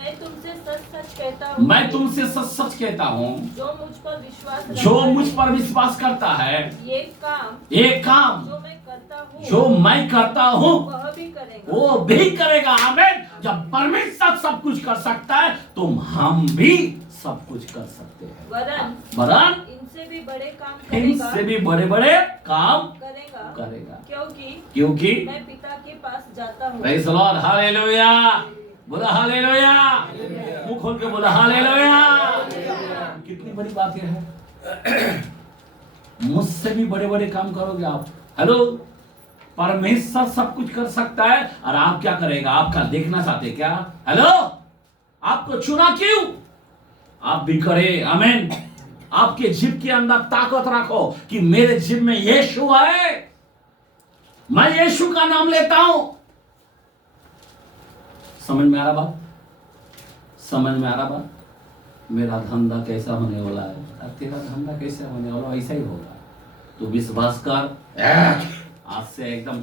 मैं तुमसे सच सच कहता हूँ, मैं तुमसे सच सच कहता हूँ, जो मुझ पर विश्वास करता है, ये काम जो मैं करता हूँ वह भी करेगा, वो भी करेगा। आमीन। जब परमेश्वर सब कुछ कर सकता है तो हम भी सब कुछ कर सकते हैं। वरन इनसे भी बड़े काम इनसे भी बड़े बड़े काम करेगा, क्योंकि मैं पिता के पास जाता हूँ। Praise the Lord, hallelujah. बोला हालेलुया, मुंह खोल के बोला हालेलुया। कितनी बड़ी बात यह है, मुझसे भी बड़े बड़े काम करोगे आप। हेलो, परमेश्वर सब कुछ कर सकता है और आप क्या करेगा? आपका देखना चाहते क्या? हेलो, आपको चुना क्यों? आप भी करे। आमीन। आपके जिब के अंदर ताकत रखो कि मेरे जिब में यीशु है, मैं यीशु का नाम लेता हूं। समझ में आ रहा बात? समझ में आ रहा बात? मेरा धंधा कैसा होने वाला है, तेरा धंधा कैसे होने वाला, ऐसा ही होगा। तो विश्वास कर, आज से एकदम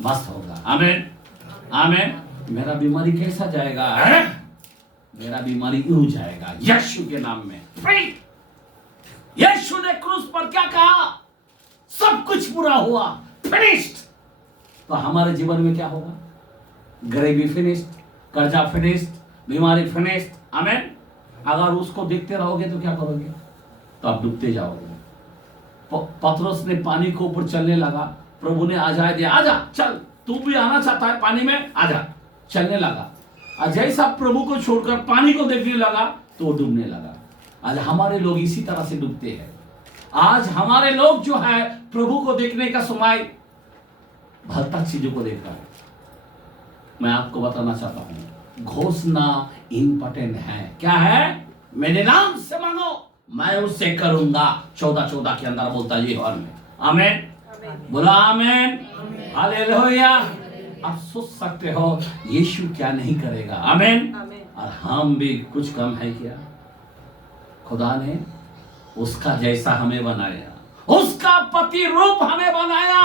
मस्त होगा। आमीन, आमीन। मेरा बीमारी कैसा जाएगा? मेरा बीमारी यूं जाएगा यीशु के नाम में। यीशु ने क्रूस पर क्या कहा? सब कुछ पूरा हुआ, फिनिश्ड। तो हमारे जीवन में क्या होगा? गरीबी फिनिश्ड, कर्जा फिनिश्ड, बीमारी फिनिश्ड। आमीन। अगर उसको देखते रहोगे तो क्या करोगे? तो आप डूबते जाओगे। पतरस ने पानी को ऊपर चलने लगा, प्रभु ने आजाद दिया, आजा चल, तू भी आना चाहता है पानी में, आजा। चलने लगा, और जैसा प्रभु को छोड़कर पानी को देखने लगा तो डूबने लगा। आज हमारे लोग इसी तरह से डूबते हैं। आज हमारे लोग जो है प्रभु को देखने का समय भलता चीजों को देख रहा है। मैं आपको बताना चाहता हूं, घोषणा इंपॉर्टेंट है। क्या है? मेरे नाम से मांगो, मैं उससे करूंगा। 14:14 के अंदर बोलता है यूहन्ना में। आमीन, बोला आमीन, हालेलुया। आप सोच सकते हो यीशु क्या नहीं करेगा? आमीन। और हम भी कुछ कम है क्या? खुदा ने उसका जैसा हमें बनाया, उसका प्रतिरूप हमें बनाया।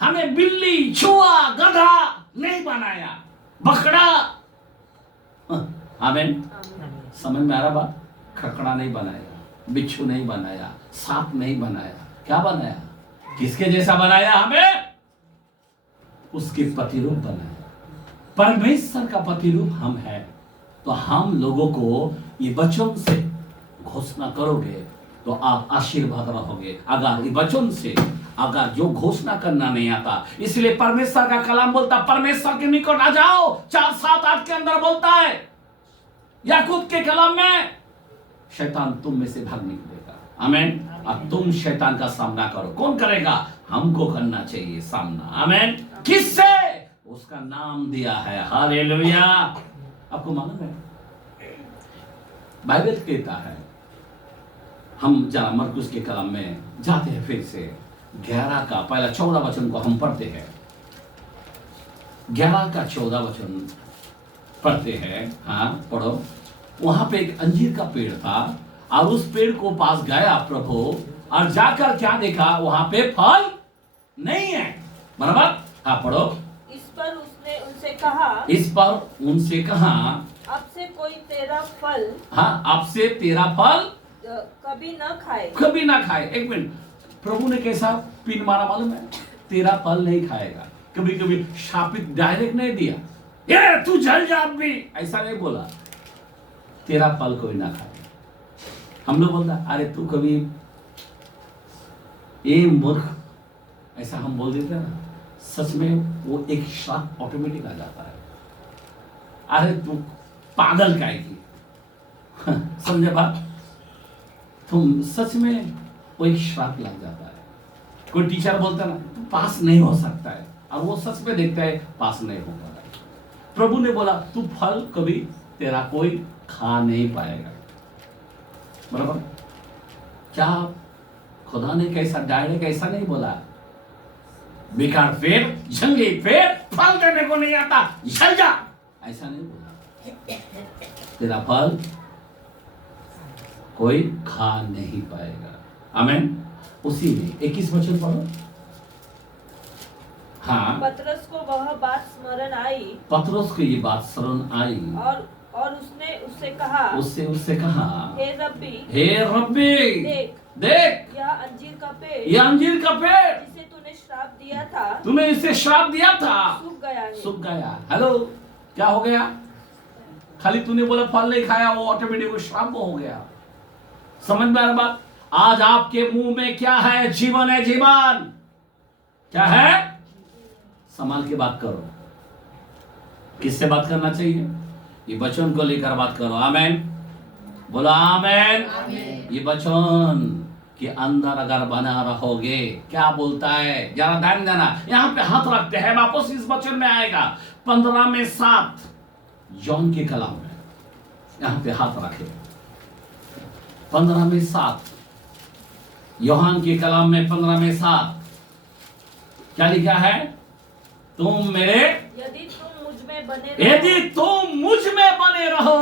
हमें बिल्ली, चूहा, गधा नहीं बनाया, बकरा। आमीन। समझ में आ रहा बात? खकड़ा नहीं बनाया, बिच्छू नहीं बनाया, सांप नहीं बनाया। क्या बनाया? किसके जैसा बनाया? हमें उसके प्रतिरूप बनाया। परमेश्वर का प्रतिरूप हम है। तो हम लोगों को ये वचन से घोषणा करोगे तो आप आशीर्वाद रहोगे। अगर ये वचन से अगर जो घोषणा करना नहीं आता, इसलिए परमेश्वर का कलाम बोलता, परमेश्वर के निकट आ जाओ। 4:7-8 के अंदर बोलता है याकूब के कलाम में, शैतान तुम में से भाग निकलेगा। आमीन। अब तुम शैतान का सामना करो। कौन करेगा? हमको करना चाहिए सामना। आमीन। किससे? उसका नाम दिया है। हालेलुया। आपको मालूम है, बाइबल कहता है, हम जरा मरकुस के कलाम में जाते हैं, फिर से 11 का पहला 14 वचन को हम पढ़ते हैं। 11 का 14 वचन पढ़ते हैं। हाँ, पढ़ो। वहां पे एक अंजीर का पेड़ था और उस पेड़ को पास गया प्रभु, और जाकर क्या देखा? वहां पे फल नहीं है। बराबर? हाँ, पढ़ो। इस पर उनसे कहा, अब से कोई तेरा फल, हाँ, अब से तेरा फल कभी ना खाए। एक मिनट, प्रभु ने कैसा पिन मारा मालूम है? तेरा फल नहीं खाएगा। कभी कभी शापित डायरेक्ट नहीं दिया, ये तू जल जा, भी ऐसा नहीं बोला, तेरा फल कोई ना खाए। हम लोग बोलता, अरे तू कभी ए मूर्ख, ऐसा हम बोल देते हैं ना। सच में वो एक श्राप ऑटोमेटिक आ जाता है। अरे तू पागल काहे की, समझे बात? तुम सच में वो एक श्राप लग जाता है। कोई टीचर बोलता है ना, तू पास नहीं हो सकता है, और वो सच में देखता है पास नहीं हो पा रहा है। प्रभु ने बोला, तू फल कभी तेरा कोई खा नहीं पाएगा। बराबर? क्या खुदा ने कैसा डायरेक्ट ऐसा नहीं बोला, बेकार पेड़, जंगली पेड़, फल देने को नहीं आता, जल जा, ऐसा नहीं बोला। तेरा फल कोई खा नहीं पाएगा। आमीन। उसी में 21 वचन पढ़ो। हाँ, पतरस को वह बात स्मरण आई, पतरस को ये बात स्मरण आई, और उसने उससे कहा, उससे कहा, हे रब्बी, हे रब्बी, देख यह अंजीर का पेड़, ये अंजीर का पेड़ जिसे तूने श्राप दिया था, तूने इसे श्राप दिया था, सूख गया है। सूख गया। हेलो, क्या हो गया? खाली तूने बोला फल नहीं खाया, वो ऑटोमेटिक श्राप हो गया। समझ में आ रहा बात? आज आपके मुंह में क्या है? जीवन है, जीवन क्या है? संभाल के बात करो। किससे बात करना चाहिए? ये वचन को लेकर बात करो। आमेन, बोलो आमेन। ये वचन के अंदर अगर बना रहोगे, क्या बोलता है जरा ध्यान देना। यहां पे हाथ रखते हैं, वापस इस वचन में आएगा 15 में 7 जॉन के कलाम में। यहां पे हाथ रखे 15 में 7 यूहन्ना के कलाम में 15 में 7 क्या लिखा है? तुम मेरे, यदि तुम मुझ में बने रहो,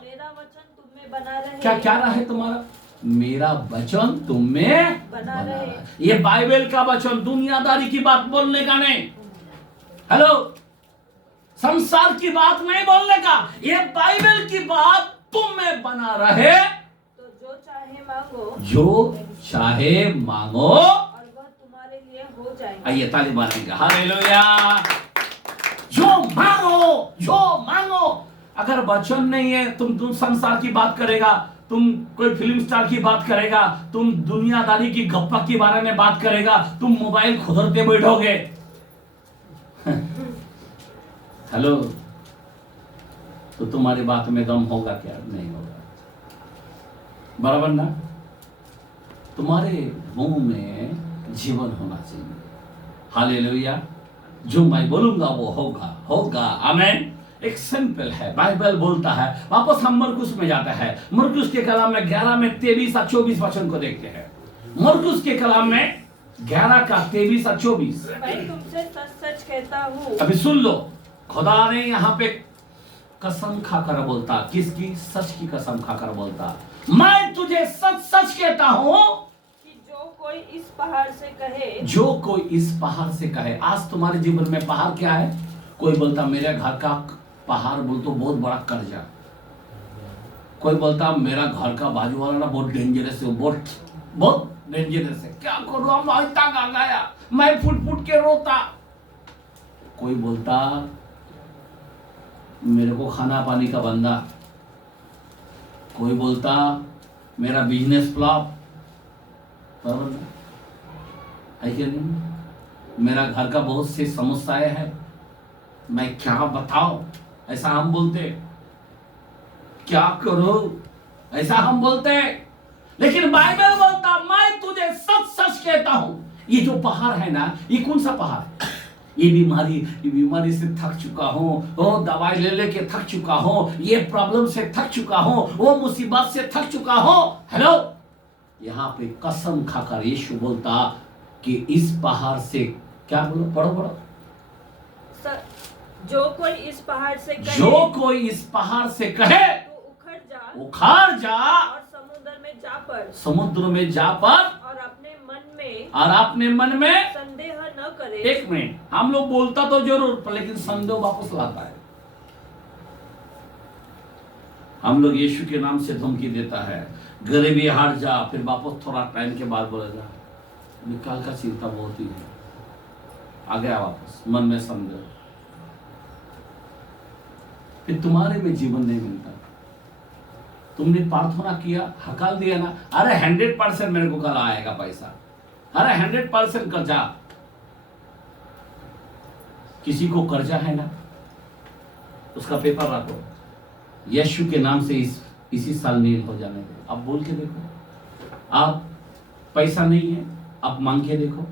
मेरा वचन तुम में बना रहे। क्या रहे तुम्हारा? मेरा वचन तुम में बना रहे। ये बाइबल का वचन, दुनियादारी की बात बोलने का नहीं। हेलो, संसार की बात नहीं बोलने का, ये बाइबल की बात तुम में बना रहे। तो जो चाहे मांगो और वह तुम्हारे लिए हो जाएगा। आइए ताली मारेंगे, हालेलुया। जो मांगो। अगर वचन नहीं है, तुम संसार की बात करेगा, तुम कोई फिल्म स्टार की बात करेगा, तुम दुनियादारी की गप्पा के बारे में बात करेगा, तुम मोबाइल खुदरते बैठोगे। हेलो, तो तुम्हारी बात में दम होगा क्या? नहीं होगा, बराबर ना? तुम्हारे मुंह में जीवन होना चाहिए। हालेलुया। जो मैं बोलूंगा वो होगा। आमीन। एक सिंपल है, बाइबल बोलता है। वापस हम मरकुस में जाते हैं। मरकुस के कलाम में 11 में 23 और 24 वचन को देखते हैं। मरकुस के कलाम में 11 का 23 और 24। मैं तुमसे सच कहता हूँ। अभी सुन लो, खुदा ने यहाँ पे कसम खाकर बोलता। किसकी? सच की कसम खाकर बोलता। मैं तुझे सच कहता हूँ कि जो कोई इस पहाड़ से कहे। आज तुम्हारे जीवन में पहाड़ क्या है? कोई बोलता मेरे घर का पहाड़ बोल तो बहुत बड़ा कर्जा। कोई बोलता मेरा घर का बाजू वाला ना बहुत डेंजरस है, बहुत डेंजरस है, क्या करूं, हम तक आ गया, मैं फुट के रोता। कोई बोलता मेरे को खाना पानी का बंदा। कोई बोलता मेरा बिजनेस फ्लॉप, बराबर है कि नहीं? मेरा घर का बहुत सी समस्याएं हैं, मैं क्या बताऊं, ऐसा हम बोलते। क्या करो, ऐसा हम बोलते। लेकिन बाइबल बोलता मैं तुझे सच कहता हूं। ये जो पहाड़ है ना, ये कौन सा पहाड़ है? ये बीमारी से थक चुका हूं, वो दवाई ले के थक चुका हूं, ये प्रॉब्लम से थक चुका हूं, वो मुसीबत से थक चुका हूं। हेलो, यहाँ पे कसम खाकर यीशु बोलता कि इस पहाड़ से, क्या बोलो, पढ़ो। जो कोई इस पहाड़ से कहे तो उखड़ जा और समुद्र में जा पड़ और अपने मन में संदेह न करे। एक मिनट, हम लोग बोलता तो जरूर, लेकिन संदेह वापस लाता है। हम लोग यीशु के नाम से धमकी देता है, गरीबी हट जा, फिर वापस थोड़ा टाइम के बाद बोलेगा निकाल का चिंता बहुत ही है, आ गया वापस मन में संदेह। फिर तुम्हारे में जीवन नहीं मिलता। तुमने प्रार्थना किया, हकाल दिया ना, अरे 100% मेरे को कल आएगा पैसा, अरे 100% कर्जा। किसी को कर्जा है ना, उसका पेपर रखो, यीशु के नाम से इसी साल नील हो जाने दो। आप बोल के देखो, आप पैसा नहीं है, आप मांग के देखो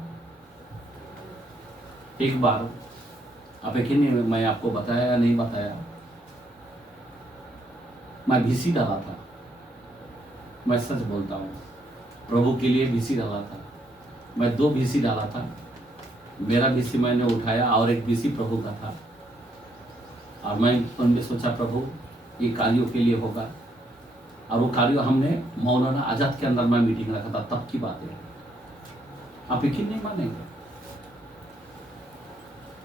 एक बार। आप यकीन नहीं, मैं आपको बताया या नहीं बताया, मैं भीसी डाला था, मैं सच बोलता हूँ, प्रभु के लिए भीसी डाला था। मैं 2 भीसी डाला था, मेरा भीसी मैंने उठाया और एक भीसी प्रभु का था। और मैं मन में सोचा प्रभु ये कार्यों के लिए होगा, और वो कार्य हमने मौलाना आजाद के अंदर मैं मीटिंग रखा था, तब की बात है। आप यकीन नहीं मानेंगे,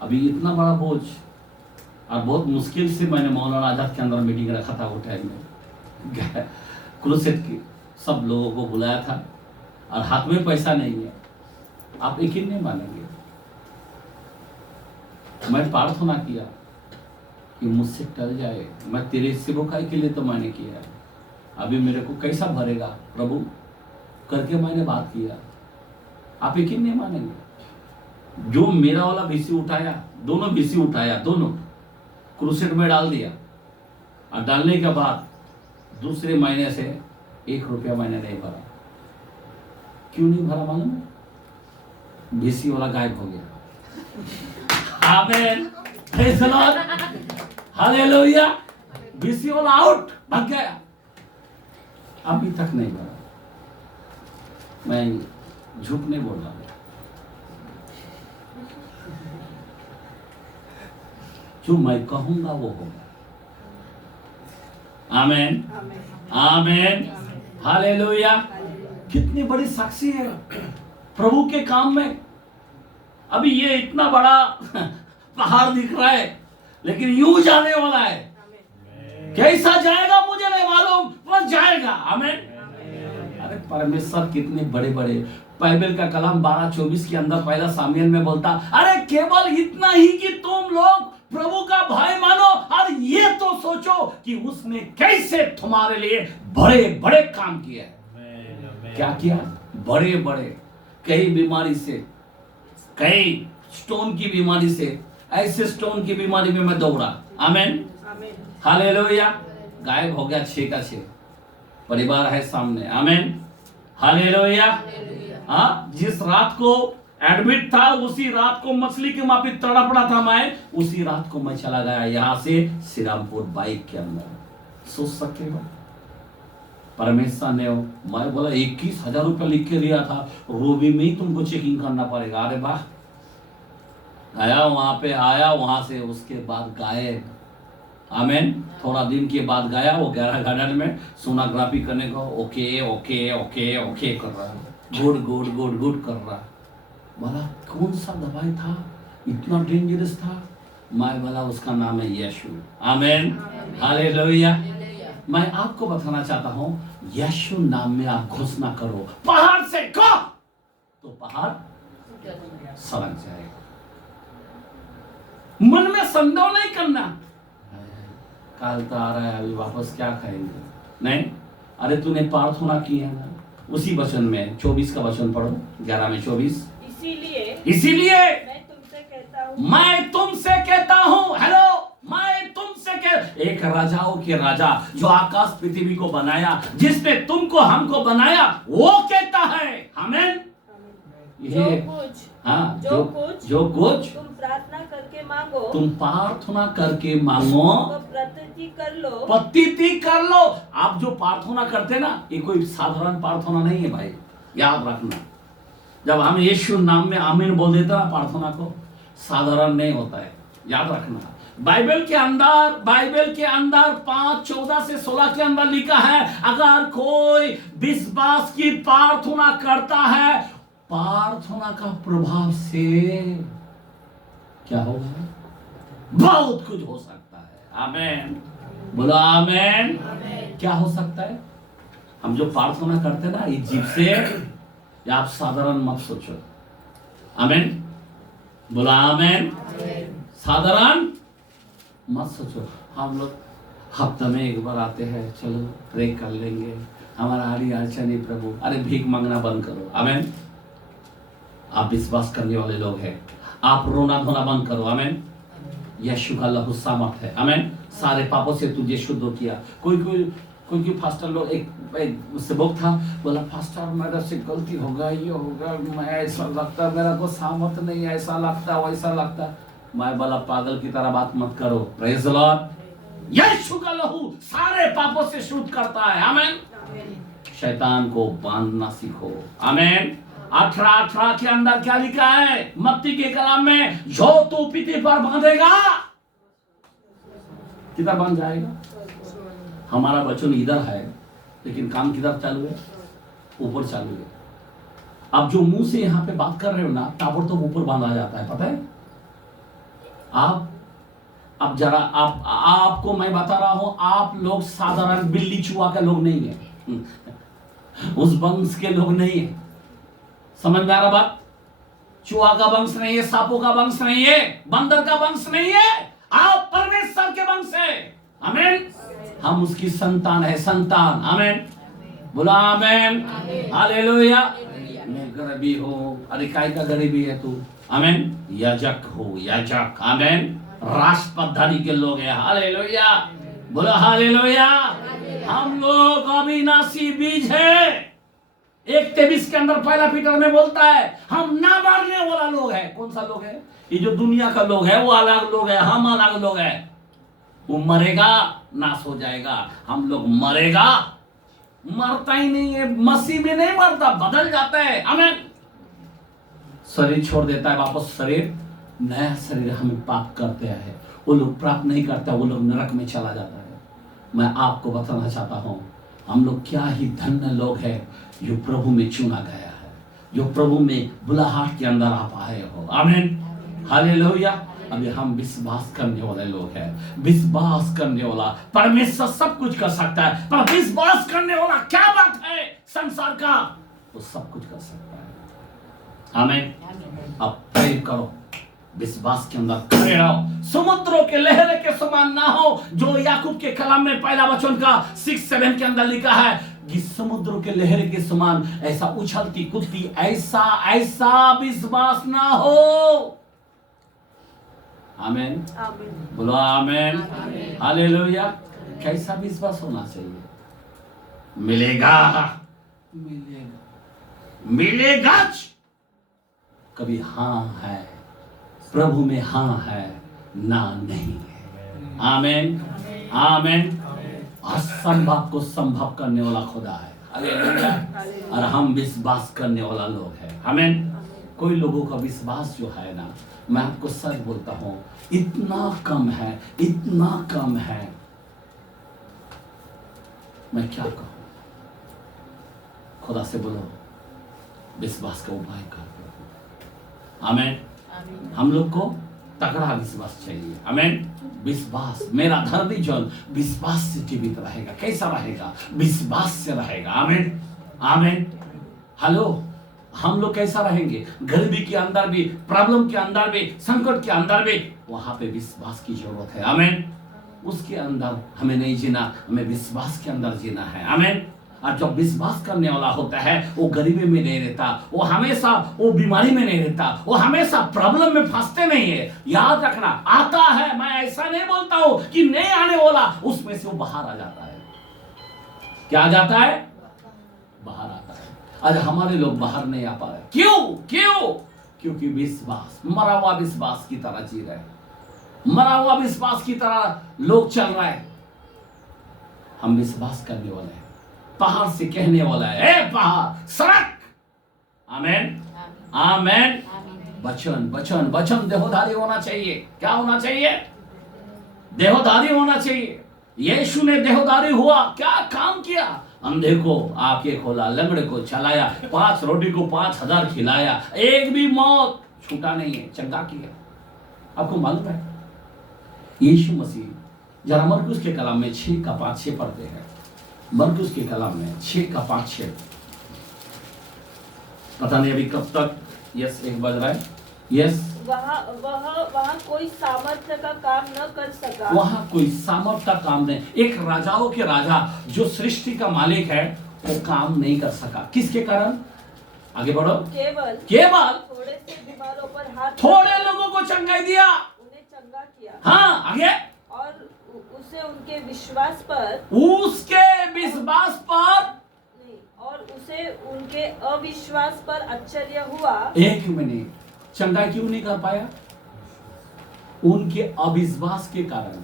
अभी इतना बड़ा बोझ और बहुत मुश्किल से मैंने मौलाना आजाद के अंदर मीटिंग रखा था वो टाइम में, क्रूसेट की सब लोगों को बुलाया था और हाथ में पैसा नहीं है। आप यकीन नहीं मानेंगे, मैं प्रार्थना किया कि मुझसे टल जाए, मैं तेरे सेवकाई के लिए तो मैंने किया, अभी मेरे को कैसा भरेगा प्रभु करके मैंने बात किया। आप यकीन नहीं मानेंगे, जो मेरा वाला वीसी उठाया, दोनों वीसी उठाया, दोनों क्रूसेट में डाल दिया और डालने के बाद दूसरे महीने से 1 रुपया मैंने नहीं भरा। क्यों नहीं भरा मालूम है? वीसी वाला गायब हो गया। आमीन, praise the Lord, hallelujah. VC वाला आउट, भाग गया, अभी तक नहीं भरा। मैं झूठ नहीं बोल रहा, जो मैं कहूंगा वो होगा। आमीन, आमीन, हालेलुया। कितनी बड़ी साक्षी है प्रभु के काम में। अभी ये इतना बड़ा पहाड़ दिख रहा है, लेकिन यूं जाने वाला है। कैसा जाएगा मुझे नहीं मालूम, पर जाएगा। आमीन। अरे परमेश्वर कितने बड़े बड़े, बाइबल का कलाम 12:24 के अंदर पहला सामुएल में बोलता, अरे केवल इतना ही कि तुम लोग प्रभु का भय मानो और ये तो सोचो कि उसने कैसे तुम्हारे लिए बड़े बड़े काम किए हैं। क्या किया? बड़े बड़े, कई बीमारी से, कई स्टोन की बीमारी से, ऐसे स्टोन की बीमारी में मैं दौड़ा। आमीन, हालेलुया। गायब हो गया 6 का 6, परिवार है सामने। आमीन, हालेलुया। हाँ, जिस रात को एडमिट था उसी रात को मछली के माफी तड़प रहा था मैं, उसी रात को मैं चला गया यहाँ से श्रीरामपुर बाइक के अंदर। सोच सकते हो परमेश्वर ने, मैं बोला 21,000 रुपया लिख के दिया था, रोबी में ही तुमको चेकिंग करना पड़ेगा। अरे वाह, आया वहां पे, आया वहां से, उसके बाद गायब। आमीन। थोड़ा दिन के बाद गया वो 11 गार्डन में सोनोग्राफी करने को, ओके ओके ओके ओके कर रहा है, गुड गुड गुड गुड कर रहा है। बोला कौन सा दवाई था, इतना डेंजरस था? मैं बोला उसका नाम है यीशु। आमीन, हालेलुया। मैं आपको बताना चाहता हूं, यीशु नाम में आप घोषणा करो, पहाड़ से कहो तो पहाड़ सरक जाएगा। मन में संदेह नहीं करना, काल तो आ रहा है, अभी वापस क्या खाएंगे, नहीं। अरे तूने प्रार्थना की है ना, उसी वचन में 24 का वचन पढ़ो, 11 में 24। इसीलिए मैं तुमसे कहता हूं, हेलो, मैं तुमसे एक राजाओं के राजा जो आकाश पृथ्वी को बनाया, जिसने तुमको हमको बनाया, वो कहता है आमीन। जो कुछ तुम प्रार्थना करके मांगो, तुम प्रार्थना करके मांगो, तो प्रतीति कर लो, प्रतीति कर लो। आप जो प्रार्थना करते ना, ये कोई साधारण प्रार्थना नहीं है भाई, याद रखना। जब हम यीशु नाम में आमीन बोल देता ना, प्रार्थना को साधारण नहीं होता है, याद रखना। बाइबल के अंदर 5:14 से 16 के अंदर लिखा है, अगर कोई विश्वास की प्रार्थना करता है, प्रार्थना का प्रभाव से क्या होगा? बहुत कुछ हो सकता है। आमीन, बोलो आमीन। क्या हो सकता है? हम जो प्रार्थना करते ना, ये जीव से, या आप साधारण मत सोचो। आमीन, बोलो आमीन। साधारण मत सोचो। हम लोग हफ्ते में एक बार आते हैं, चलो प्रे कर लेंगे, हमारा आड़ी आचनी प्रभु। अरे भीख मांगना बंद करो। आमीन। आप विश्वास करने वाले लोग हैं, आप रोना धोना बंद करो। आमीन। यीशु का लहू सामर्थ है। आमीन। सारे पापों से तुझे शुद्ध किया। कोई फास्टर लोग, एक सेवक था, बोला फास्टर मेरा से गलती होगा, ये होगा, मैं ऐसा लगता, मेरा को सामर्थ नहीं, ऐसा लगता, वैसा लगता। मैं बोला पागल की तरह बात मत करो। Praise the Lord. यीशु का लहू सारे पापों से शुद्ध करता है। आमीन। शैतान को बांधना सीखो। आमीन। 18 के अंदर क्या लिखा है मत्ती के कलाम में? जो तू पीठी पर बांधेगा किधर बांध जाएगा? हमारा वचन इधर है, लेकिन काम किधर चालू है? ऊपर चालू है। आप जो मुंह से यहाँ पे बात कर रहे हो ना, ताबड़तोड़ ऊपर बांधा जाता है, पता है? आप अब जरा आपको मैं बता रहा हूं, आप लोग साधारण बिल्ली चूहा के लोग नहीं है, उस वंश के लोग नहीं है। समझ में आ रहा बात? चूहा का वंश नहीं है, सांपों का वंश नहीं है, बंदर का वंश नहीं है, आप परमेश्वर के वंश है। आमीन। हम उसकी संतान है, संतान। आमीन, बोला आमीन, हालेलुया। मैं गरीबी हो, अरे काय का गरीबी है तू? आमीन। याजक हो, याजक। आमीन। राष्ट्रपति के लोग हैं। हालेलुया, बोला हालेलुया। हम लोग अविनाशी बीज है। 1:23 के अंदर पहला पीटर में बोलता है हम ना मरने वाला लोग है। कौन सा लोग है? ये जो दुनिया का लोग है वो अलग लोग है, हम अलग लोग है। वो मरेगा, नाश हो जाएगा। हम लोग मरेगा, मरता ही नहीं है। मसीह में नहीं मरता, बदल जाता है। आमीन। शरीर छोड़ देता है, वापस शरीर, नया शरीर हमें प्राप्त करते हैं। वो लोग प्राप्त नहीं करता, वो लोग नरक में चला जाता है। मैं आपको बताना चाहता हूं, हम लोग क्या ही धन्य लोग हैं जो प्रभु में चुना गया है, जो प्रभु में बुलाहट के अंदर आप आए हो। आमीन, हालेलुया। अभी हम विश्वास करने वाले लोग हैं। विश्वास करने वाला, परमेश्वर सब कुछ कर सकता है, पर विश्वास करने वाला क्या बात है संसार का, वो सब कुछ कर सकता है। आमीन। अब प्रेम करो, विश्वास के अंदर खड़े रहो। समुद्रों के लहरें के समान ना हो, जो याकूब के कलाम में पहला वचन का 6-7 के अंदर लिखा है कि समुद्रों के लहरें के समान ऐसा उछलती कूदती ऐसा विश्वास ना हो। आमीन, बोलो आमीन, हालेलुया। कैसा विश्वास होना चाहिए? मिलेगा, मिलेगा, मिलेगा। कभी हाँ है, प्रभु में हाँ है, ना नहीं है। आमीन, आमीन। असंभव को संभव करने वाला खुदा है। हालेलुया। और हम विश्वास करने वाला लोग हैं। आमीन। कोई लोगों का विश्वास जो है ना, मैं आपको सच बोलता हूं, इतना कम है, इतना कम है, मैं क्या कहूं। खुदा से बोलो, विश्वास का उपाय कर। आमीन। हम लोग को तगड़ा विश्वास चाहिए। आमीन। विश्वास, मेरा धर्मी जन विश्वास से जीवित रहेगा। कैसा रहेगा? विश्वास से रहेगा। आमीन, आमीन। हेलो, हम लोग कैसा रहेंगे? गरीबी के अंदर भी, प्रॉब्लम के अंदर भी, संकट के अंदर भी, वहां पे विश्वास की जरूरत है। आमीन। उसके अंदर हमें नहीं जीना, हमें विश्वास के अंदर जीना है। आमीन। और जब विश्वास करने वाला होता है, वो गरीबी में नहीं रहता, वो हमेशा वो बीमारी में नहीं रहता, वो हमेशा प्रॉब्लम में फंसते नहीं है। याद रखना, आता है, मैं ऐसा नहीं बोलता हूं कि नहीं आने वाला, उसमें से वो बाहर आ जाता है। क्या आ जाता है? बाहर आता है। आज हमारे लोग बाहर नहीं आ पा रहे। क्यों? क्योंकि विश्वास, मरा हुआ विश्वास की तरह जी रहे, मरा हुआ विश्वास की तरह लोग चल रहे हैं। हम विश्वास करने वाले हैं। पहाड़ से कहने वाला है, ए पहाड़ सड़क। आमीन, आमीन। वचन, वचन, वचन देहधारी होना चाहिए। क्या होना चाहिए? देहधारी होना चाहिए। यीशु ने देहधारी हुआ, क्या काम किया? अंधे को आंखें खोला, लंगड़े को चलाया, 5 रोटी को 5000 खिलाया, एक भी मौत छूटा नहीं है, चंगा किया। आपको मालूम है यीशु मसीह, जरा मरकुस के कलाम में 6:5-6 पढ़ते हैं। मरकुस के कलाम में 6:5-6। पता नहीं अभी कब तक। यस, 1 बज रहा है। यस, वहाँ कोई सामर्थ्य का काम न कर सका। वहां कोई सामर्थ्य का काम नहीं। एक राजाओं के राजा जो सृष्टि का मालिक है, वो काम नहीं कर सका। किसके कारण? आगे बढ़ो। केवल थोड़े से बीमारों पर हाथ, थोड़े लोगों को चंगाई दिया, उन्हें चंगा किया। हाँ, आगे। और उसे उनके विश्वास पर, और उसे उनके अविश्वास पर आश्चर्य हुआ। एक मिनट, चंगाई क्यों नहीं कर पाया? उनके अविश्वास के कारण।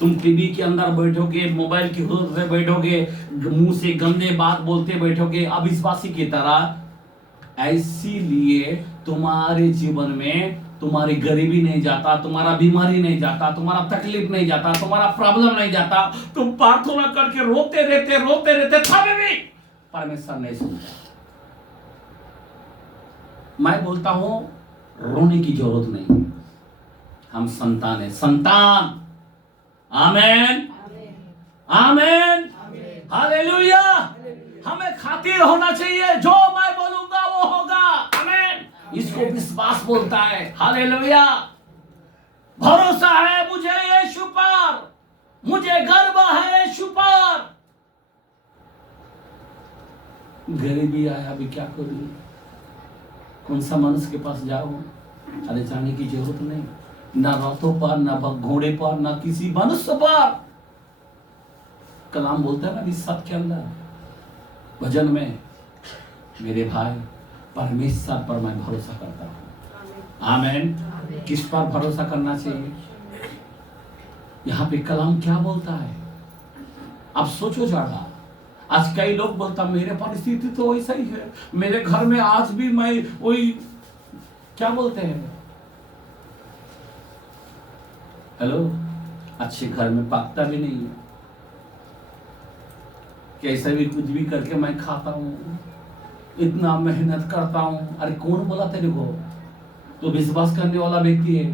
तुम टीवी के अंदर बैठोगे, मोबाइल की हुजूर से बैठोगे, मुंह से गंदे बात बोलते बैठोगे अविश्वासी की तरह। इसीलिए तुम्हारे जीवन में तुम्हारी गरीबी नहीं जाता, तुम्हारा बीमारी नहीं जाता, तुम्हारा तकलीफ नहीं जाता, तुम्हारा प्रॉब्लम नहीं जाता। तुम प्रार्थना करके रोते रहते तभी भी परमेश्वर नहीं सुनता। मैं बोलता हूं, रोने की जरूरत नहीं है। हम संतान है, संतान। आमेन, आमेन, हालेलुया। हमें खातिर होना चाहिए, जो मैं बोलूंगा वो होगा। आमेन, इसको विश्वास बोलता है। हालेलुया। भरोसा है मुझे यीशु पर, मुझे गर्व है यीशु पर। गरीबी आया, अभी क्या करूं, कौन सा मनुष्य के पास जाऊं? अरे जाने की जरूरत नहीं, ना रथों पर, ना घोड़े पर, ना किसी मनुष्य पर। कलाम बोलता है ना इस सब के अंदर, भजन में, मेरे भाई परमेश्वर पर मैं भरोसा करता हूं। आमेन। किस पर भरोसा करना चाहिए? यहाँ पे कलाम क्या बोलता है? अब सोचो जरा। आज कई लोग बोलता मेरे परिस्थिति तो वैसा ही है, मेरे घर में आज भी मैं वही, क्या बोलते हैं, हेलो, अच्छे घर में पकता भी नहीं है, कैसे भी कुछ भी करके मैं खाता हूं, इतना मेहनत करता हूं। अरे कौन बोला तेरे को? तो विश्वास करने वाला व्यक्ति है,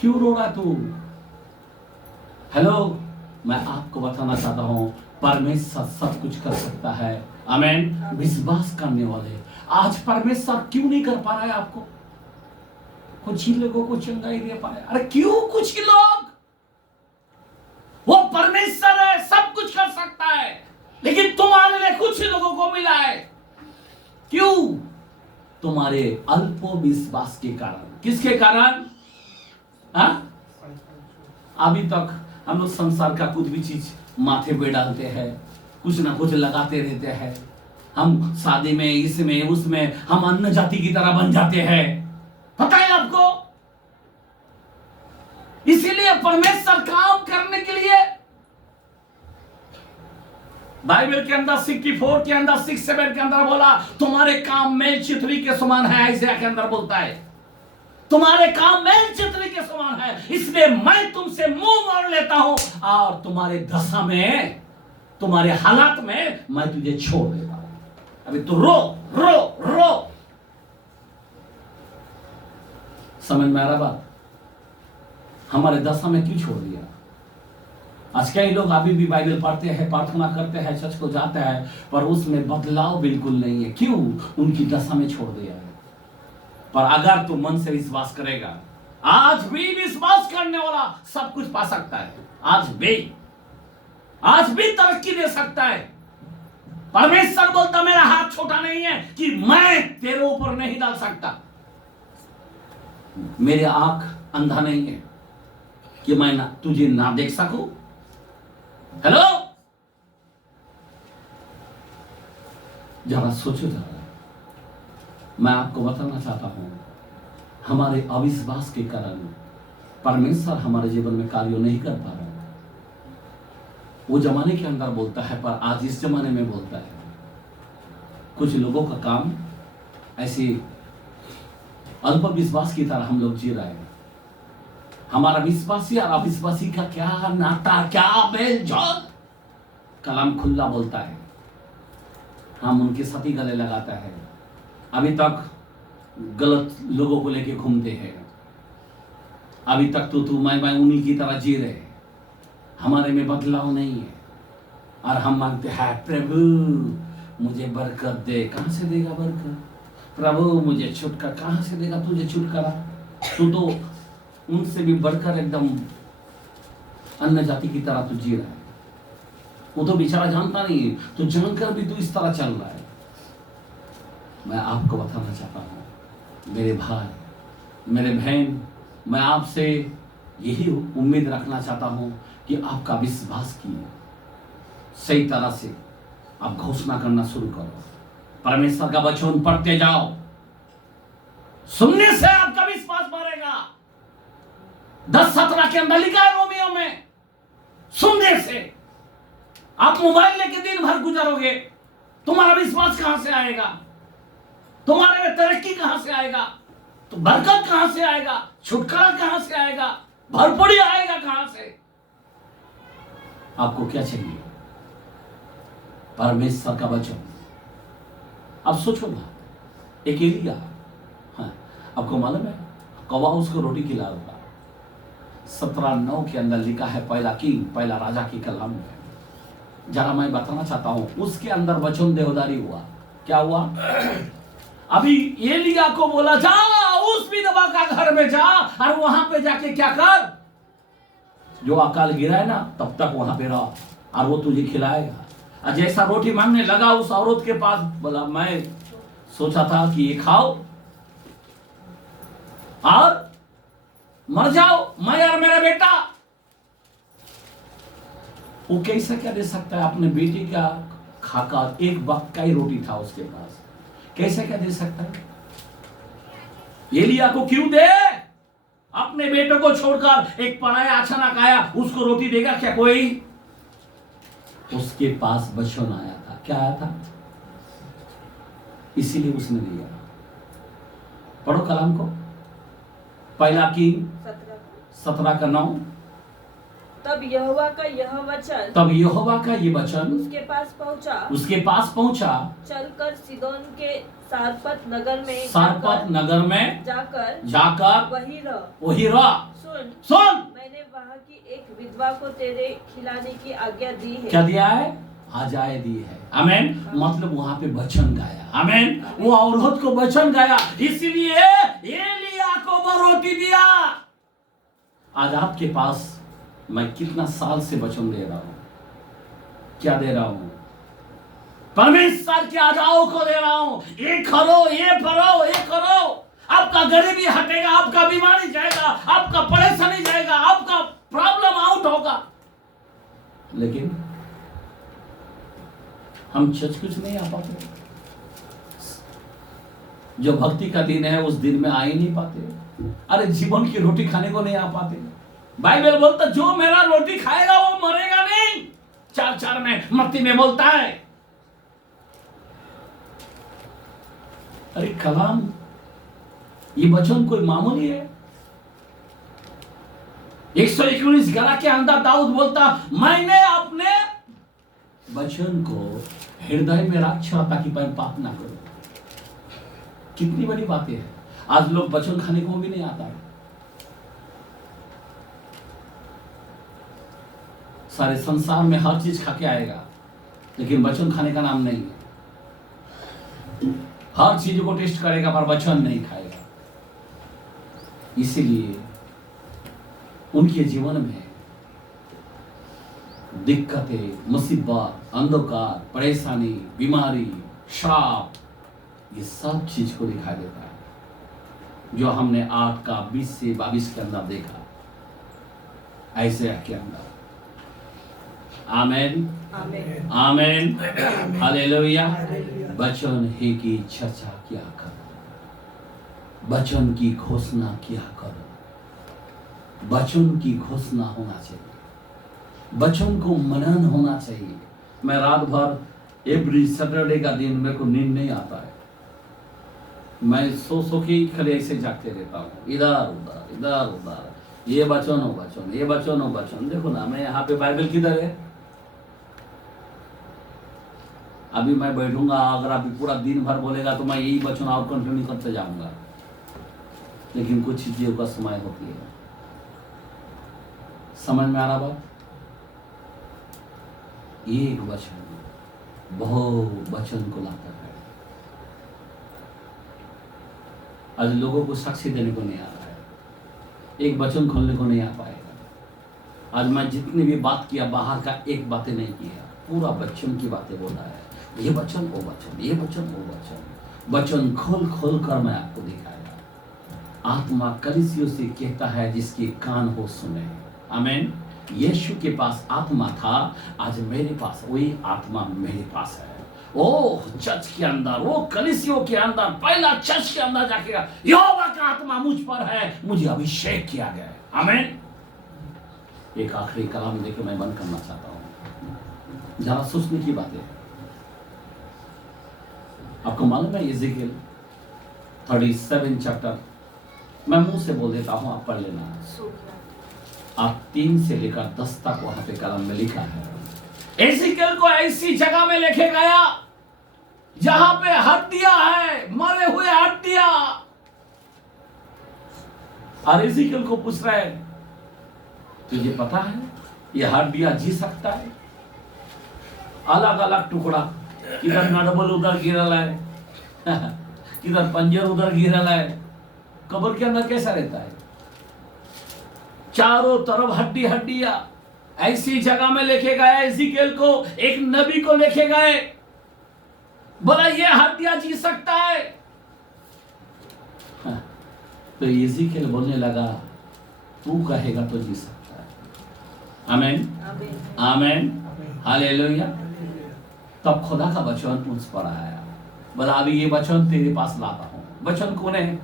क्यों रो रहा तू? हेलो, मैं आपको बताना चाहता हूं परमेश्वर सब कुछ कर सकता है। आमेन। विश्वास करने वाले, आज परमेश्वर क्यों नहीं कर पा रहा है आपको? कुछ ही लोगों को चंगाई दे पाए। अरे क्यों? कुछ ही लोग, वो परमेश्वर है, सब कुछ कर सकता है, लेकिन तुम्हारे लिए कुछ ही लोगों को मिला है। क्यों? तुम्हारे अल्प विश्वास के कारण। किसके कारण? अभी तक हम लोग संसार का कुछ भी चीज माथे पे डालते हैं, कुछ ना कुछ लगाते रहते हैं। हम शादी में, इसमें, उसमें हम अन्य जाति की तरह बन जाते हैं, पता है आपको? इसीलिए परमेश्वर काम करने के लिए बाइबल के अंदर 64 के अंदर 67 के अंदर बोला तुम्हारे काम मेल चितरी के समान है। ऐसा के अंदर बोलता है तुम्हारे काम मेल चितरी के समान है, इसलिए मैं तुमसे मुंह मोड़ लेता हूं और तुम्हारे दशा में, तुम्हारे हालात में मैं तुझे छोड़ देता हूं। अभी तू रो रो रो। समझ में आ रहा बात? हमारे दशा में क्यों छोड़ दिया? आज कई लोग अभी भी बाइबल पढ़ते हैं, प्रार्थना करते हैं, चर्च को जाते हैं, पर उसमें बदलाव बिल्कुल नहीं है। क्यों? उनकी दशा में छोड़ दिया है। पर अगर तू मन से विश्वास करेगा, आज भी विश्वास करने वाला सब कुछ पा सकता है। आज भी तरक्की दे सकता है। परमेश्वर बोलता मेरा हाथ छोटा नहीं है कि मैं तेरे ऊपर नहीं डाल सकता, मेरे आंख अंधा नहीं है कि मैं तुझे ना देख सकूं। हेलो, जरा सोचो जरा। मैं आपको बताना चाहता हूं, हमारे अविश्वास के कारण परमेश्वर हमारे जीवन में कार्य नहीं कर पा रहा। वो जमाने के अंदर बोलता है, पर आज इस जमाने में बोलता है। कुछ लोगों का काम ऐसे अल्प विश्वास की तरह हम लोग जी रहे हैं। हमारा विश्वासी और अविश्वासी का क्या नाता, क्या मेलजोल? कलाम खुला बोलता है, हम उनके साथ ही गले लगाता है। अभी तक गलत लोगों को लेके घूमते हैं, अभी तक तो मैं उन्हीं की तरह जी रहे। हमारे में बदलाव नहीं है और हम मांगते हैं प्रभु मुझे बरकत दे। कहां से देगा बरकत? प्रभु मुझे छुटकारा। कहां से देगा तुझे छुटकारा? तू तो उनसे भी बढ़कर एकदम अन्य जाति की तरह तू जी रहा है। वो तो बेचारा जानता नहीं है, तो जानकर भी तू इस तरह चल रहा है। मैं आपको बताना चाहता हूं मेरे भाई, मेरे बहन, मैं आपसे यही उम्मीद रखना चाहता हूं कि आपका विश्वास किए सही तरह से आप घोषणा करना शुरू करो। परमेश्वर का वचन पढ़ते जाओ, सुनने से आपका विश्वास बढ़ेगा। 10:17 के अंदर लिखा है रोमियो में, सुनने से। आप मोबाइल लेके दिन भर गुजारोगे, तुम्हारा विश्वास कहां से आएगा? तुम्हारे में तरक्की कहां से आएगा? तो बरकत कहां से आएगा? छुटकारा कहां से आएगा? भरपूरी आएगा कहां से? आपको क्या चाहिए? परमेश्वर का वचन। अब सोचो ना, एक एलिया, हाँ, आपको मालूम है कौवा उसको रोटी खिला रहा। 17:9 के अंदर लिखा है, पहला किंग, पहला राजा की कलम में। जरा मैं बताना चाहता हूं, उसके अंदर वचन देवदारी हुआ। क्या हुआ? अभी एलिया को बोला, जा उस विधवा का घर में जा और वहां पे जाके क्या कर, जो अकाल गिरा है ना तब तक वहां पे रहो और वो तुझे खिलाएगा। और जैसा रोटी मांगने लगा उस औरत के पास, बोला मैं सोचा था कि ये खाओ और मर जाओ, मैं और मेरा बेटा। वो कैसे क्या दे सकता है? अपने बेटे का खाकर, एक वक्त का ही रोटी था उसके पास, कैसे क्या दे सकता है? एलिया को क्यों दे? अपने बेटों को छोड़कर एक पराया अचानक आया, उसको रोटी देगा क्या कोई? उसके पास वचन आया था। क्या आया था? इसीलिए उसने दिया। पढ़ो कलाम को, पहला किंग 17:9। तब यहोवा का ये वचन उसके पास पहुंचा, चलकर सीदोन के सारपत नगर में जाकर वही रह। सुन, मैंने वहां की एक विधवा को तेरे खिलाने की आज्ञा दी है। क्या दिया है? आज्ञा दी है। आमेन। मतलब वहां पे वचन गाया। आमेन। वो औरत को वचन गाया, इसीलिए एलिया को वो रोटी दिया। आज आपके पास मैं कितना साल से वचन दे रहा हूं, क्या दे रहा हूं? परमेश्वर के आजाओं को दे रहा हूं, ये करो, ये करो, ये करो। आपका गरीबी हटेगा, आपका बीमारी जाएगा, आपका परेशानी जाएगा, आपका प्रॉब्लम आउट होगा। लेकिन हम चर्च कुछ नहीं आ पाते। जो भक्ति का दिन है उस दिन में आ ही नहीं पाते। अरे जीवन की रोटी खाने को नहीं आ पाते। बाइबल बोलता जो मेरा रोटी खाएगा वो मरेगा नहीं। 4:4 में मत्ती में बोलता है। अरे कलाम, ये वचन कोई मामूली है? 119 गला के अंदर दाऊद बोलता, मैंने अपने वचन को हृदय में रखा ताकि मैं पाप ना करूं। कितनी बड़ी बातें हैं। आज लोग वचन खाने को भी नहीं आता है। सारे संसार में हर चीज खा के आएगा, लेकिन वचन खाने का नाम नहीं है। हर चीज को टेस्ट करेगा पर वचन नहीं खाएगा। इसीलिए उनके जीवन में दिक्कतें, मुसीबत, अंधकार, परेशानी, बीमारी, श्राप, ये सब चीज को दिखाई देता है। जो हमने 8:20 से 22 के अंदर देखा, ऐसे के अंदर। आमेन, आमेन, आमेन, हालेलुया। वचन है कि चर्चा किया करो, वचन की घोषणा किया करो। वचन की घोषणा होना चाहिए, वचन को मनन होना चाहिए। मैं रात भर एवरी सैटरडे का दिन मेरे को नींद नहीं आता है। मैं सो के खाली ऐसे जागते रहता हूँ, इधर उधर इधर उधर, ये वचन हो वचन, ये वचन हो वचन। देखो ना, मैं यहाँ पे बाइबल किधर है? अभी मैं बैठूंगा, अगर अभी पूरा दिन भर बोलेगा तो मैं यही वचन और कंटिन्यू करते जाऊंगा। लेकिन कुछ चीजों का समय होती है। समझ में आ रहा बात? एक वचन बहु वचन को लाता है। आज लोगों को साक्षी देने को नहीं आ रहा है, एक वचन खोलने को नहीं आ पाएगा। आज मैं जितनी भी बात किया, बाहर का एक बातें नहीं किया, पूरा वचन की बातें बोला है। ये वचन वो वचन, ये वचन वो वचन। वचन खोल खोल कर मैं आपको दिखाया। आत्मा कलीसियों से कहता है जिसके कान हो सुने। आमीन। यीशु के पास आत्मा था, आज मेरे पास वही आत्मा मेरे पास है। ओ चर्च के अंदर, वो कलीसियों के अंदर, पहला चर्च के अंदर जाके यहोवा का आत्मा मुझ पर है, मुझे अभिषेक किया गया है। आमीन। एक आखिरी कलाम देकर मैं बंद करना चाहता हूं। जरा सोचने की बात है। आपको मालूम है यिर्मयाह 37 चैप्टर, मैं मुंह से बोल देता हूं, आप पढ़ लेना। आप 3 से लेकर 10 तक वहां पे कलम में लिखा है। यिर्मयाह को ऐसी जगह में लेके गया जहां पे हड्डियां है, मरे हुए हड्डियां। और इज़ीकियल को पूछ रहा है, तुझे पता है ये हड्डियां जी सकता है? अलग अलग टुकड़ा, किधर नडबल उधर गिरल है, किधर पंजर उधर गिरल है। कब्र के अंदर कैसा रहता है? चारों तरफ हड्डी हड्डियां। ऐसी जगह में लेके गए इज़ीकियल को, एक नबी को लेके गए, बोला ये हड्डियां जी सकता है? तो इज़ीकियल बोलने लगा, तू कहेगा तो जी सकता है। आमीन, आमीन, हालेलुया। तब खुदा का वचन उस पर आया, बोला अभी ये वचन तेरे पास लाता हूं। वचन कौन है?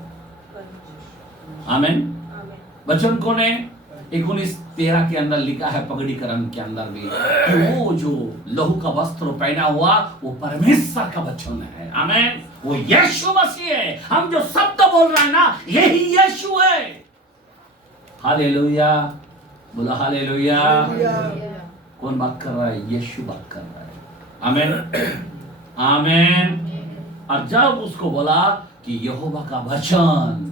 आमीन। वचन कौन है? 19:13 के अंदर लिखा है, पगड़ीकरण के अंदर भी, कि वो जो लहू का वस्त्र पहना हुआ वो परमेश्वर का वचन है। आमीन। वो यीशु मसीह है। हम जो शब्द बोल रहे हैं ना, यही यीशु है। हालेलुया, बोला हालेलुया। कौन बात कर रहा है? यीशु बात कर रहा है। आमीन, आमीन। और जब उसको बोला कि यहोवा का वचन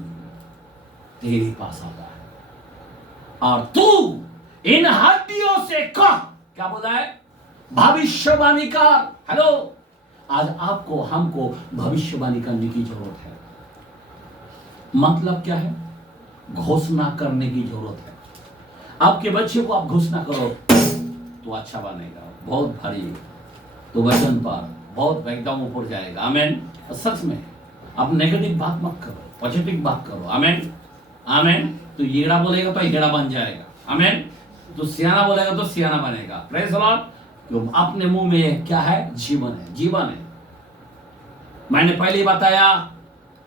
तेरे पास आता है और तू इन हड्डियों से कह, क्या बोला है? भविष्यवाणी कर। हेलो, आज आपको हमको भविष्यवाणी करने की जरूरत है। मतलब क्या है? घोषणा करने की जरूरत है। आपके बच्चे को आप घोषणा करो तो अच्छा बनेगा, बहुत भारी, तो वचन पर बहुत एकदम ऊपर जाएगा। आमीन। सच में आप नेगेटिव बात मत करो, पॉजिटिव बात करो। आमीन, आमीन। तो येड़ा बोलेगा तो येड़ा बन जाएगा। आमीन। तो सियाना बोलेगा तो सियाना बनेगा। Praise the Lord. तो अपने मुंह में क्या है? जीवन है, जीवन है। मैंने पहले ही बताया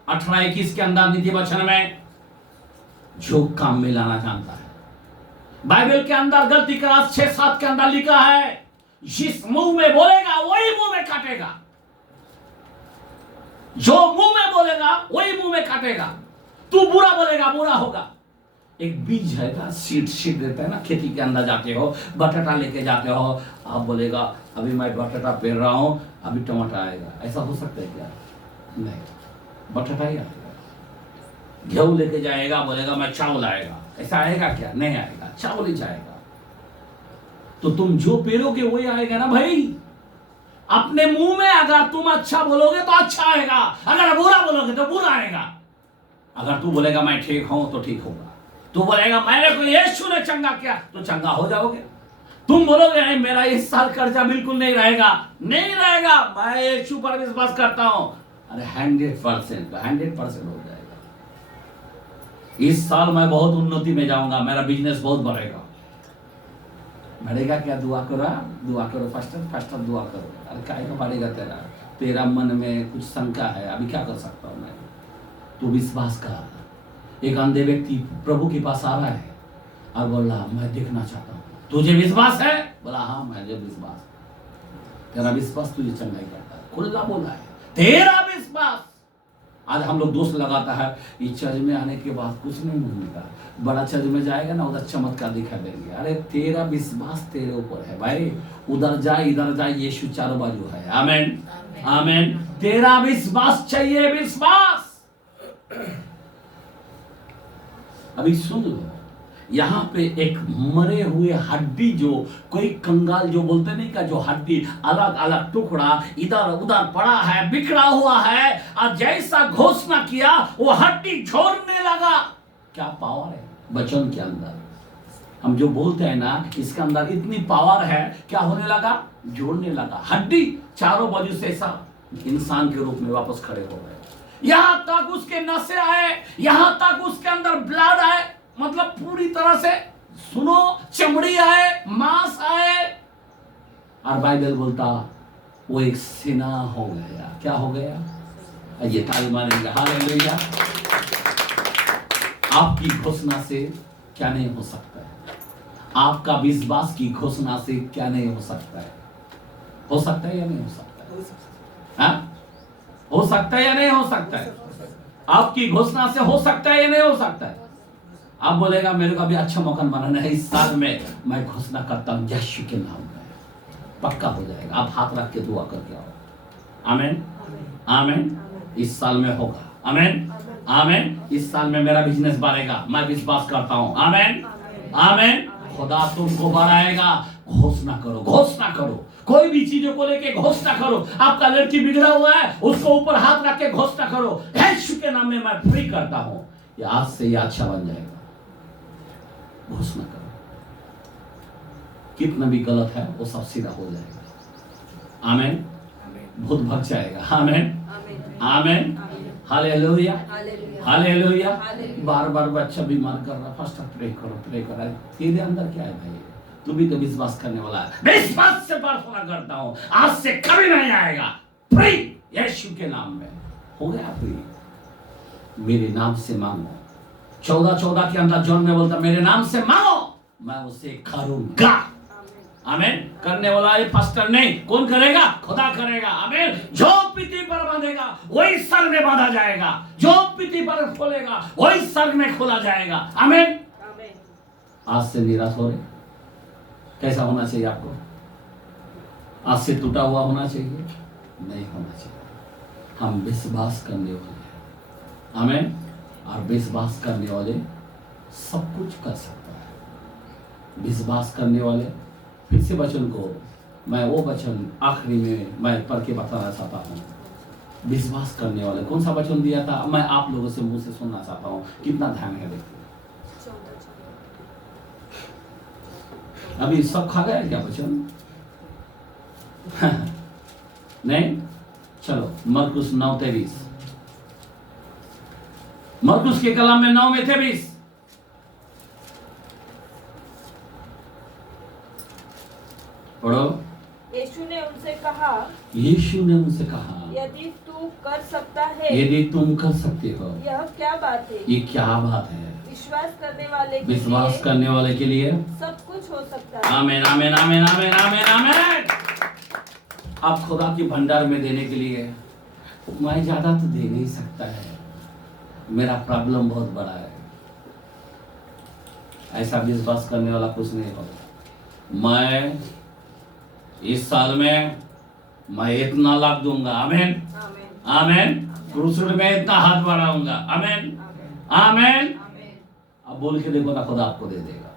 18-21 के अंदर नीति वचन में, जो काम में लाना जानता है। बाइबल के अंदर गलती का 6-7 के अंदर लिखा है, जिस मुंह में बोलेगा वही मुंह में काटेगा। जो मुंह में बोलेगा वही मुंह में काटेगा। तू बुरा बोलेगा, बुरा होगा। एक बीज है ना, सीड देता है ना, खेती के अंदर जाते हो, बटाटा लेके जाते हो, आप बोलेगा अभी मैं बटाटा पेर रहा हूं, अभी टमाटर आएगा। ऐसा हो सकता है क्या? नहीं, बटाटा ही आएगा। गेहूं लेके जाएगा, बोलेगा मैं चावल आएगा। ऐसा आएगा क्या? नहीं आएगा, चावल ही जाएगा। तो तुम जो पेरोगे वही आएगा ना भाई। अपने मुंह में अगर तुम अच्छा बोलोगे तो अच्छा आएगा, अगर बुरा बोलोगे तो बुरा आएगा। अगर तू बोलेगा मैं ठीक हूं तो ठीक होगा। तू बोलेगा मेरे को यीशु ने चंगा किया तो चंगा हो जाओगे। तुम बोलोगे नहीं मेरा इस साल कर्जा बिल्कुल नहीं रहेगा, नहीं रहेगा, मैं यीशु पर विश्वास करता हूं, अरे 100% हो जाएगा। इस साल मैं बहुत उन्नति में जाऊंगा, मेरा बिजनेस बहुत बढ़ेगा। बढ़ेगा क्या? दुआ करो फास्टर दुआ करो। अरे काय का बढ़ेगा? तेरा मन में कुछ शंका है, अभी क्या कर सकता हूं मैं? तू विश्वास कर। एक अंधे व्यक्ति प्रभु के पास आ रहा है और बोल रहा मैं देखना चाहता हूं, तुझे विश्वास है? बोला हाँ मुझे विश्वास। तेरा विश्वास तुझे चंगाई करता है। खुला बोला है तेरा विश्वास। आज हम लोग दोष लगाता है, इस चर्च में आने के बाद कुछ नहीं मिलेगा, बड़ा चर्च में जाएगा ना उधर चमत्कार दिखा देंगे। अरे तेरा विश्वास तेरे ऊपर है भाई। उधर जाए इधर जाए, यीशु चारों बाजू है। आमीन, आमीन। तेरा विश्वास चाहिए, विश्वास। अभी सुन लो, यहाँ पे एक मरे हुए हड्डी, जो कोई कंगाल जो बोलते नहीं का, जो हड्डी अलग अलग टुकड़ा इधर उधर पड़ा है, बिखरा हुआ है, और जैसा घोषणा किया वो हड्डी झोरने लगा। क्या पावर है वचन के अंदर। हम जो बोलते हैं ना, इसके अंदर इतनी पावर है, क्या होने लगा? जोड़ने लगा। हड्डी चारों बाजू से ऐसा इंसान के रूप में वापस खड़े हो गए। यहां तक उसके नसें आए, यहां तक उसके अंदर ब्लड आए, मतलब पूरी तरह से सुनो, चमड़ी आए, मांस आए। और बाइबल बोलता वो एक सेना हो गया। क्या हो गया? ये ताली मारेंगे। हालेलुया। आपकी घोषणा से क्या नहीं हो सकता है? आपका विश्वास की घोषणा से क्या नहीं हो सकता है? हो सकता है या नहीं हो सकता है? हाँ? हो सकता है या नहीं हो सकता है? आपकी घोषणा से हो सकता है या नहीं हो सकता है? आप बोलेगा मेरे को अभी अच्छा मौका बनाना है, इस साल में मैं घोषणा करता हूं यीशु के नाम में, पक्का हो जाएगा। आप हाथ रख के दुआ करके आओ। आमीन, आमीन। इस साल में होगा। आमीन, आमेन। इस साल में मेरा बिजनेस बढ़ेगा, मैं विश्वास करता हूँ। आमेन आमेन। खुदा तुमको बढ़ाएगा। घोषणा करो, घोषणा करो। कोई भी चीजों को लेके घोषणा करो। आपका लड़की बिगड़ा हुआ है, उसको ऊपर हाथ रख के घोषणा करो, यीशु के नाम में मैं फ्री करता हूँ, ये आज से ये अच्छा बन जाएगा। घोषणा करो। कितना भी गलत है वो सब सीधा हो जाएगा। आमेन। भूत भग जाएगा। आमेन आमेन। Hallelujah hallelujah. बार बार बच्चा बीमार कर रहा, फर्स्ट प्रे करो, प्रे करो। तेरे अंदर क्या है भाई? तू भी तो विश्वास करने वाला है। विश्वास से प्रार्थना करता हूं, आज से कभी नहीं आएगा। फ्री यीशु के नाम में हो गया फ्री। मेरे नाम से मांगो। 14:14 के अंदर जॉन में बोलता, मेरे नाम से मांगो मैं उसे करूंगा। आमेन। करने वाला ये पास्टर नहीं, कौन करेगा? खुदा करेगा। आमेन। जो पीठी पर बांधेगा वही सर में बांधा जाएगा, जो पीठी पर खोलेगा वही सर में खोला जाएगा। आमेन। आज से निराश हो रहे? कैसा होना चाहिए आपको? आज से टूटा हुआ होना चाहिए? नहीं होना चाहिए। हम विश्वास करने वाले हैं। आमेन। और विश्वास करने वाले सब कुछ कर सकता है। विश्वास करने वाले, फिर से वचन को मैं वो वचन आखिरी में मैं पढ़ के बताना चाहता हूँ। विश्वास करने वाले कौन सा वचन दिया था? मैं आप लोगों से मुंह से सुनना चाहता हूँ। कितना ध्यान है देखिए। अभी सब खा गया क्या वचन? नहीं? चलो मरकुस 9:23। मरकुस के कलाम में 9:23 पढ़ो। यीशु ने उनसे कहा, यीशु ने उनसे कहा, यदि तू कर सकता है, यदि तुम कर सकते हो, यह क्या बात है? ये क्या बात है? विश्वास करने वाले के विश्वास लिए करने वाले के लिए सब कुछ हो सकता है। आमेन आमेन आमेन आमेन आमेन आमेन। आप खुदा की भंडार में देने के लिए, मैं ज्यादा तो दे नहीं सकता है, मेरा प्रॉब्लम बहुत बड़ा है, ऐसा विश्वास करने वाला कुछ नहीं होगा। मैं इस साल में मैं इतना लाख दूंगा। आमेन आमेन। क्रूसुड में इतना हाथ बढ़ाऊंगा। आमेन आमेन। अब बोल के देखो ना, खुदा आपको दे देगा।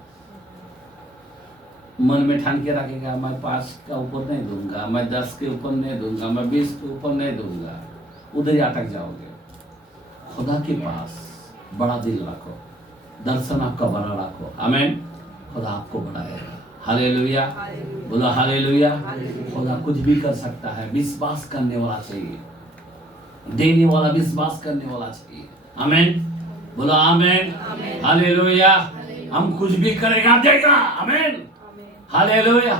मन में ठान के रखेगा, मैं 5 का ऊपर नहीं दूंगा, मैं 10 के ऊपर नहीं दूंगा, मैं 20 के ऊपर नहीं दूंगा, उधर ही अटक जाओगे। खुदा के पास बड़ा दिल रखो, दर्शन आपका बड़ा रखो। आमेन। खुदा आपको बढ़ाएगा। हालेलुया। बोलो हालेलुया। खुदा कुछ भी कर सकता है। विश्वास करने वाला चाहिए, देने वाला विश्वास करने वाला चाहिए। आमेन। बोलो आमेन। हालेलुया। हम कुछ भी करेगा, देगा। आमेन। हालेलुया।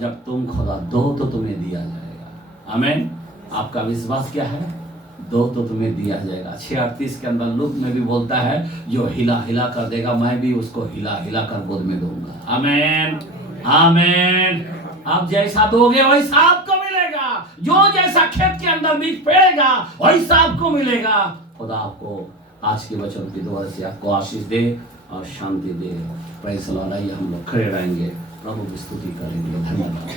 जब तुम खुदा दो तो तुम्हें दिया जाएगा। आमेन। आपका विश्वास क्या है? दो तो तुम्हें दिया जाएगा। 6:38 के अंदर लूक में भी बोलता है, जो हिला हिला कर देगा मैं भी उसको हिला हिला कर गोद में दूंगा। आमेन आमेन। आप जैसा दोगे वैसा आपको मिलेगा। जो जैसा खेत के अंदर बीज पेड़ेगा वैसा आपको मिलेगा। खुदा आपको आज के वचन के द्वारा से आपको आशीष दे और शांति दे। Praise the Lord. आइए हम लोग खड़े रहेंगे, प्रभु की स्तुति करेंगे। धन्यवाद।